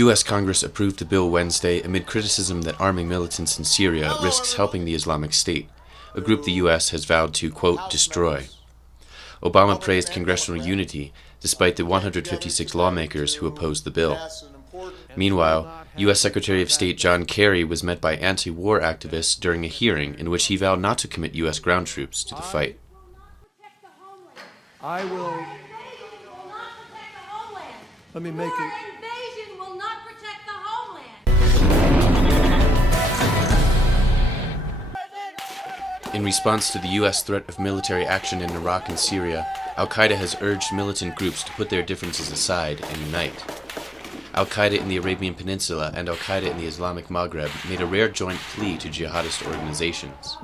U.S. Congress approved a bill Wednesday amid criticism that arming militants in Syria risks helping the Islamic State, a group the U.S. has vowed to, quote, destroy. Obama praised congressional unity, despite the 156 lawmakers who opposed the bill. Meanwhile, U.S. Secretary of State John Kerry was met by anti-war activists during a hearing in which he vowed not to commit U.S. ground troops to the fight. I will... Let me make it... In response to the U.S. threat of military action in Iraq and Syria, Al-Qaeda has urged militant groups to put their differences aside and unite. Al-Qaeda in the Arabian Peninsula and Al-Qaeda in the Islamic Maghreb made a rare joint plea to jihadist organizations.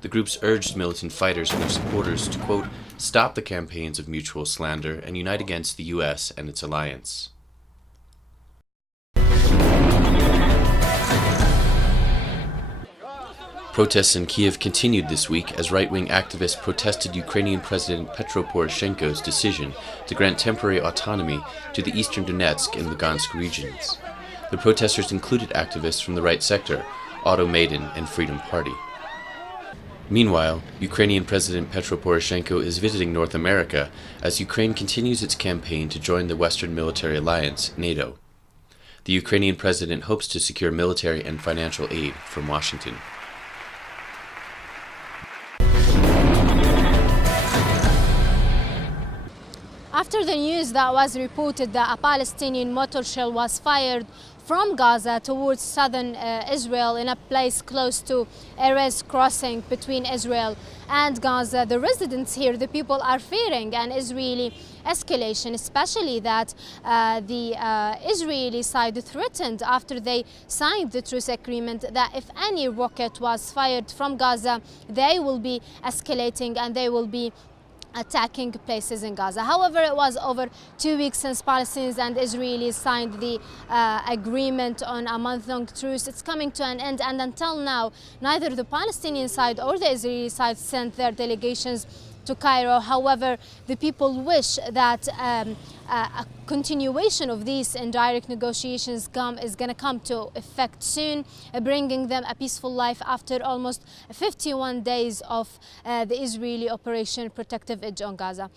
The groups urged militant fighters and their supporters to, quote, stop the campaigns of mutual slander and unite against the U.S. and its alliance. Protests in Kiev continued this week as right-wing activists protested Ukrainian President Petro Poroshenko's decision to grant temporary autonomy to the eastern Donetsk and Lugansk regions. The protesters included activists from the right sector, Auto Maidan and Freedom Party. Meanwhile, Ukrainian President Petro Poroshenko is visiting North America as Ukraine continues its campaign to join the Western Military Alliance, NATO. The Ukrainian president hopes to secure military and financial aid from Washington. After the news that was reported that a Palestinian mortar shell was fired from Gaza towards southern Israel in a place close to Erez crossing between Israel and Gaza, the residents here, the people are fearing an Israeli escalation, especially that the Israeli side threatened after they signed the truce agreement that if any rocket was fired from Gaza, they will be escalating and they will be attacking places in Gaza. However, it was over 2 weeks since Palestinians and Israelis signed the agreement on a month-long truce. It's coming to an end, and until now, neither the Palestinian side or the Israeli side sent their delegations to Cairo. However, the people wish that a continuation of these indirect negotiations is going to come to effect soon, bringing them a peaceful life after almost 51 days of the Israeli Operation Protective Edge on Gaza.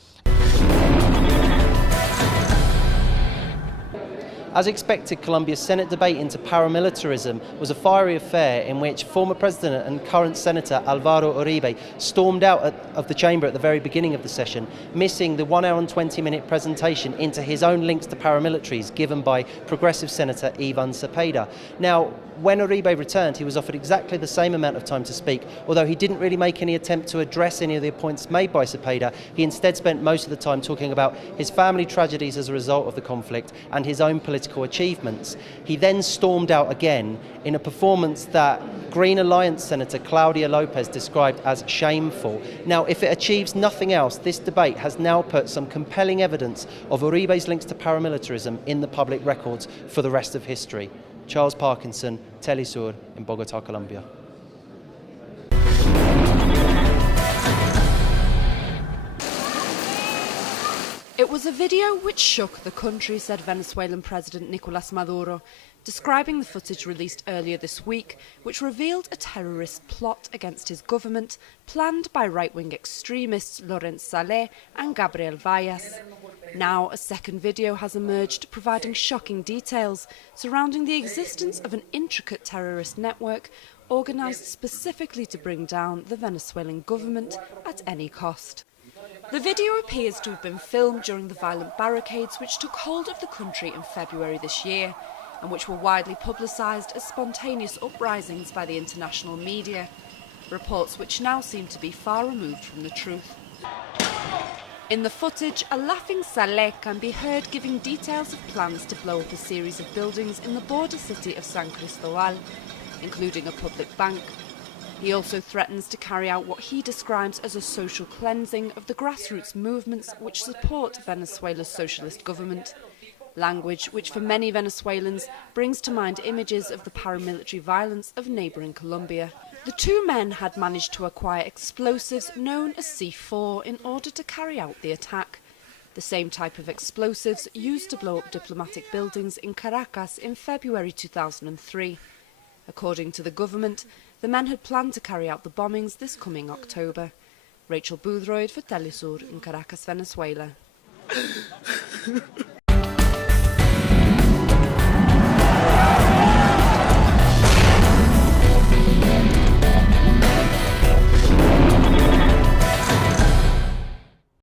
As expected, Colombia's Senate debate into paramilitarism was a fiery affair in which former President and current Senator Álvaro Uribe stormed out of the chamber at the very beginning of the session, missing the 1 hour and 20-minute presentation into his own links to paramilitaries given by Progressive Senator Iván Cepeda. Now, when Uribe returned, he was offered exactly the same amount of time to speak, although he didn't really make any attempt to address any of the points made by Cepeda. He instead spent most of the time talking about his family tragedies as a result of the conflict and his own political achievements. He then stormed out again in a performance that Green Alliance Senator Claudia Lopez described as shameful. Now, if it achieves nothing else, this debate has now put some compelling evidence of Uribe's links to paramilitarism in the public records for the rest of history. Charles Parkinson, teleSUR in Bogotá, Colombia. It was a video which shook the country, said Venezuelan President Nicolás Maduro, describing the footage released earlier this week, which revealed a terrorist plot against his government planned by right-wing extremists Laurent Saleh and Gabriel Vallas. Now a second video has emerged providing shocking details surrounding the existence of an intricate terrorist network organised specifically to bring down the Venezuelan government at any cost. The video appears to have been filmed during the violent barricades which took hold of the country in February this year and which were widely publicised as spontaneous uprisings by the international media, reports which now seem to be far removed from the truth. In the footage, a laughing Saleh can be heard giving details of plans to blow up a series of buildings in the border city of San Cristobal, including a public bank. He also threatens to carry out what he describes as a social cleansing of the grassroots movements which support Venezuela's socialist government. Language which for many Venezuelans brings to mind images of the paramilitary violence of neighbouring Colombia. The two men had managed to acquire explosives known as C4 in order to carry out the attack. the same type of explosives used to blow up diplomatic buildings in Caracas in February 2003. According to the government, the men had planned to carry out the bombings this coming October. Rachel Boothroyd for teleSUR in Caracas, Venezuela.